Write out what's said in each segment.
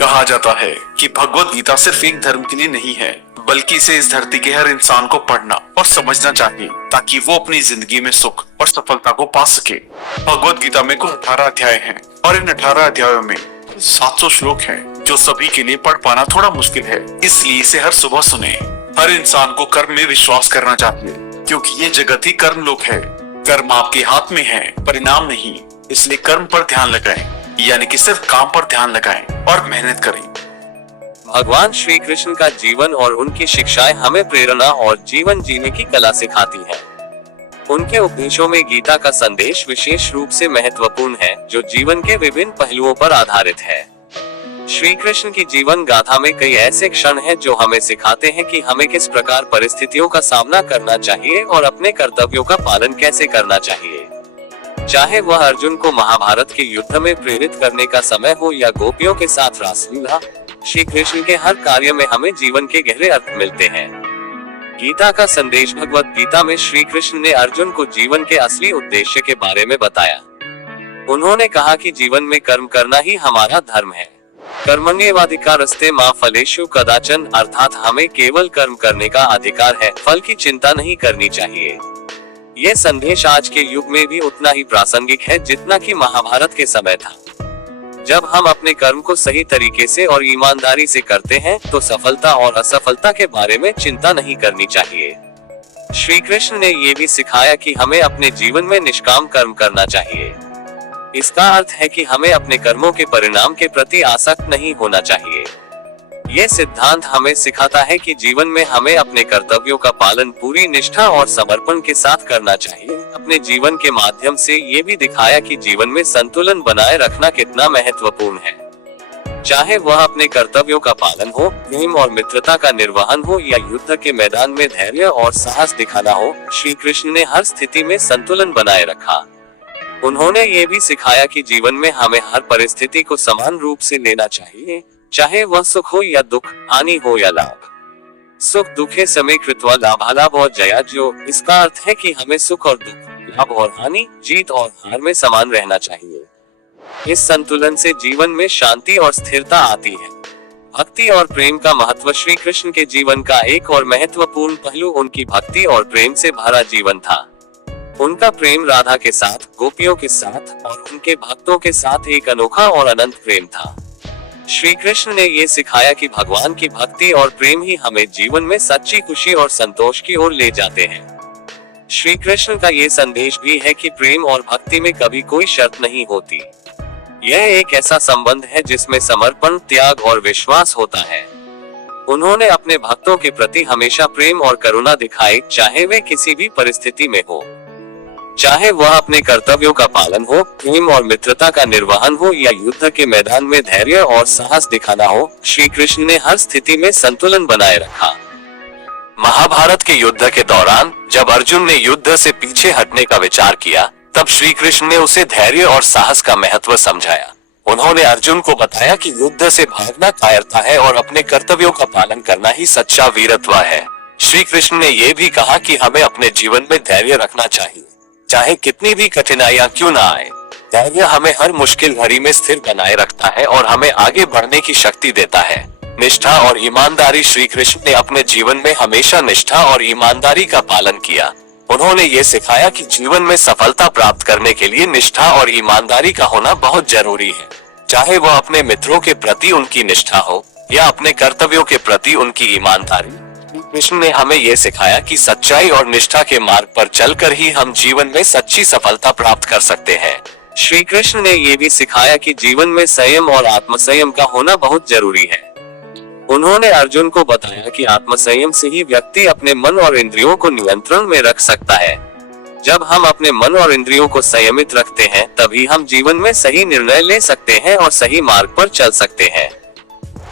कहा जाता है कि भगवत गीता सिर्फ एक धर्म के लिए नहीं है, बल्कि इसे इस धरती के हर इंसान को पढ़ना और समझना चाहिए ताकि वो अपनी जिंदगी में सुख और सफलता को पा सके। भगवत गीता में कुल 18 अध्याय हैं और इन 18 अध्यायों में 700 श्लोक हैं, जो सभी के लिए पढ़ पाना थोड़ा मुश्किल है। इसलिए इसे हर सुबह सुने। हर इंसान को कर्म में विश्वास करना चाहिए, क्योंकि ये जगत ही कर्म लोक है। कर्म आपके हाथ में है, परिणाम नहीं। इसलिए कर्म पर ध्यान लगाएं, यानी कि सिर्फ काम पर ध्यान लगाएं और मेहनत करें। भगवान श्री कृष्ण का जीवन और उनकी शिक्षाएं हमें प्रेरणा और जीवन जीने की कला सिखाती हैं। उनके उपदेशों में गीता का संदेश विशेष रूप से महत्वपूर्ण है, जो जीवन के विभिन्न पहलुओं पर आधारित है। श्री कृष्ण की जीवन गाथा में कई ऐसे क्षण हैं जो हमें सिखाते हैं कि हमें किस प्रकार परिस्थितियों का सामना करना चाहिए और अपने कर्तव्यों का पालन कैसे करना चाहिए। चाहे वह अर्जुन को महाभारत के युद्ध में प्रेरित करने का समय हो या गोपियों के साथ रासलीला, श्री कृष्ण के हर कार्य में हमें जीवन के गहरे अर्थ मिलते हैं। गीता का संदेश भगवत गीता में श्री कृष्ण ने अर्जुन को जीवन के असली उद्देश्य के बारे में बताया। उन्होंने कहा कि जीवन में कर्म करना ही हमारा धर्म है। कर्मण्येवाधिकारस्ते मा फलेषु कदाचन, अर्थात हमें केवल कर्म करने का अधिकार है, फल की चिंता नहीं करनी चाहिए। यह संदेश आज के युग में भी उतना ही प्रासंगिक है जितना कि महाभारत के समय था। जब हम अपने कर्म को सही तरीके से और ईमानदारी से करते हैं तो सफलता और असफलता के बारे में चिंता नहीं करनी चाहिए। श्री कृष्ण ने ये भी सिखाया कि हमें अपने जीवन में निष्काम कर्म करना चाहिए। इसका अर्थ है कि हमें अपने कर्मों के परिणाम के प्रति आसक्त नहीं होना चाहिए। ये सिद्धांत हमें सिखाता है कि जीवन में हमें अपने कर्तव्यों का पालन पूरी निष्ठा और समर्पण के साथ करना चाहिए। अपने जीवन के माध्यम से ये भी दिखाया कि जीवन में संतुलन बनाए रखना कितना महत्वपूर्ण है। चाहे वह अपने कर्तव्यों का पालन हो, प्रेम और मित्रता का निर्वहन हो या युद्ध के मैदान में धैर्य और साहस दिखाना हो, श्री कृष्ण ने हर स्थिति में संतुलन बनाए रखा। उन्होंने ये भी सिखाया कि जीवन में हमें हर परिस्थिति को समान रूप से लेना चाहिए, चाहे वह सुख हो या दुख, हानि हो या लाभ। सुख दुखे समय कृत्वा लाभालाभ और जयाज्यो, इसका अर्थ है कि हमें सुख और दुख, लाभ और हानि, जीत और हार में समान रहना चाहिए। इस संतुलन से जीवन में शांति और स्थिरता आती है। भक्ति और प्रेम का महत्व श्री कृष्ण के जीवन का एक और महत्वपूर्ण पहलू उनकी भक्ति और प्रेम से भरा जीवन था। उनका प्रेम राधा के साथ, गोपियों के साथ और उनके भक्तों के साथ एक अनोखा और अनंत प्रेम था। श्री कृष्ण ने ये सिखाया कि भगवान की भक्ति और प्रेम ही हमें जीवन में सच्ची खुशी और संतोष की ओर ले जाते हैं। श्री कृष्ण का ये संदेश भी है कि प्रेम और भक्ति में कभी कोई शर्त नहीं होती। यह एक ऐसा संबंध है जिसमें समर्पण, त्याग और विश्वास होता है। उन्होंने अपने भक्तों के प्रति हमेशा प्रेम और करुणा दिखाई, चाहे वे किसी भी परिस्थिति में हो। चाहे वह अपने कर्तव्यों का पालन हो, प्रेम और मित्रता का निर्वहन हो या युद्ध के मैदान में धैर्य और साहस दिखाना हो, श्री कृष्ण ने हर स्थिति में संतुलन बनाए रखा। महाभारत के युद्ध के दौरान जब अर्जुन ने युद्ध से पीछे हटने का विचार किया, तब श्री कृष्ण ने उसे धैर्य और साहस का महत्व समझाया। उन्होंने अर्जुन को बताया कि युद्ध से भागना कायरता है और अपने कर्तव्यों का पालन करना ही सच्चा वीरत्व है। श्री कृष्ण ने यह भी कहा कि हमें अपने जीवन में धैर्य रखना चाहिए, चाहे कितनी भी कठिनाइयां क्यों ना आए। धैर्य हमें हर मुश्किल घड़ी में स्थिर बनाए रखता है और हमें आगे बढ़ने की शक्ति देता है। निष्ठा और ईमानदारी, श्री कृष्ण ने अपने जीवन में हमेशा निष्ठा और ईमानदारी का पालन किया। उन्होंने ये सिखाया कि जीवन में सफलता प्राप्त करने के लिए निष्ठा और ईमानदारी का होना बहुत जरूरी है। चाहे वह अपने मित्रों के प्रति उनकी निष्ठा हो या अपने कर्तव्यों के प्रति उनकी ईमानदारी। कृष्ण ने हमें यह सिखाया कि सच्चाई और निष्ठा के मार्ग पर चलकर ही हम जीवन में सच्ची सफलता प्राप्त कर सकते हैं। श्री कृष्ण ने यह भी सिखाया कि जीवन में संयम और आत्मसंयम का होना बहुत जरूरी है। उन्होंने अर्जुन को बताया कि आत्मसंयम से ही व्यक्ति अपने मन और इंद्रियों को नियंत्रण में रख सकता है। जब हम अपने मन और इंद्रियों को संयमित रखते हैं, तभी हम जीवन में सही निर्णय ले सकते हैं और सही मार्ग पर चल सकते हैं।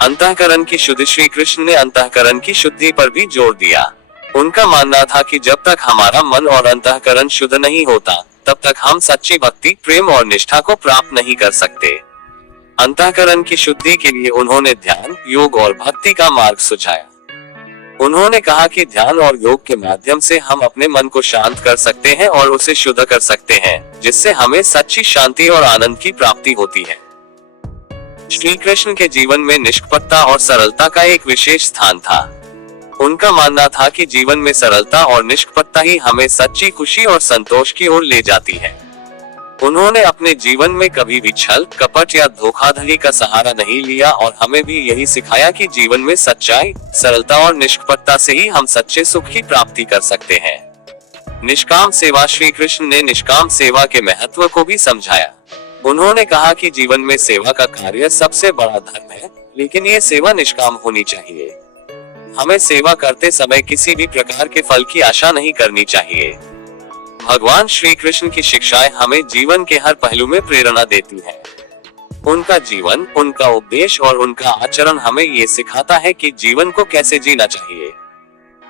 अंतःकरण की शुद्धि, श्री कृष्ण ने अंतःकरण की शुद्धि पर भी जोर दिया। उनका मानना था कि जब तक हमारा मन और अंतःकरण शुद्ध नहीं होता, तब तक हम सच्ची भक्ति, प्रेम और निष्ठा को प्राप्त नहीं कर सकते। अंतःकरण की शुद्धि के लिए उन्होंने ध्यान, योग और भक्ति का मार्ग सुझाया। उन्होंने कहा कि ध्यान और योग के माध्यम से हम अपने मन को शांत कर सकते हैं और उसे शुद्ध कर सकते हैं, जिससे हमें सच्ची शांति और आनंद की प्राप्ति होती है। श्री कृष्ण के जीवन में निष्कपटता और सरलता का एक विशेष स्थान था। उनका मानना था कि जीवन में सरलता और निष्कपटता ही हमें सच्ची खुशी और संतोष की ओर ले जाती है। उन्होंने अपने जीवन में कभी भी छल, कपट या धोखाधड़ी का सहारा नहीं लिया और हमें भी यही सिखाया कि जीवन में सच्चाई, सरलता और निष्कपटता से ही हम सच्चे सुख की प्राप्ति कर सकते हैं। निष्काम सेवा। श्री कृष्ण ने निष्काम सेवा के महत्व को भी समझाया। उन्होंने कहा कि जीवन में सेवा का कार्य सबसे बड़ा धर्म है, लेकिन ये सेवा निष्काम होनी चाहिए। हमें सेवा करते समय किसी भी प्रकार के फल की आशा नहीं करनी चाहिए। भगवान श्री कृष्ण की शिक्षाएं हमें जीवन के हर पहलू में प्रेरणा देती हैं। उनका जीवन, उनका उपदेश और उनका आचरण हमें ये सिखाता है कि जीवन को कैसे जीना चाहिए।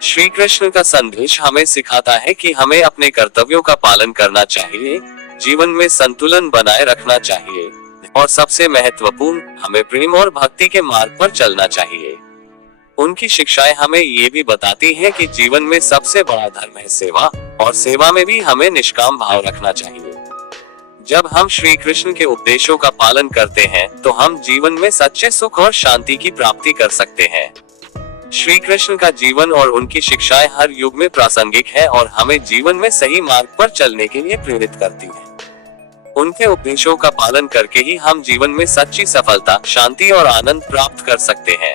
श्री कृष्ण का संदेश हमें सिखाता है कि हमें अपने कर्तव्यों का पालन करना चाहिए, जीवन में संतुलन बनाए रखना चाहिए और सबसे महत्वपूर्ण, हमें प्रेम और भक्ति के मार्ग पर चलना चाहिए। उनकी शिक्षाएं हमें ये भी बताती हैं कि जीवन में सबसे बड़ा धर्म है सेवा, और सेवा में भी हमें निष्काम भाव रखना चाहिए। जब हम श्री कृष्ण के उपदेशों का पालन करते हैं, तो हम जीवन में सच्चे सुख और शांति की प्राप्ति कर सकते हैं। श्री कृष्ण का जीवन और उनकी शिक्षाएं हर युग में प्रासंगिक है और हमें जीवन में सही मार्ग पर चलने के लिए प्रेरित करती हैं। उनके उपदेशों का पालन करके ही हम जीवन में सच्ची सफलता, शांति और आनंद प्राप्त कर सकते हैं।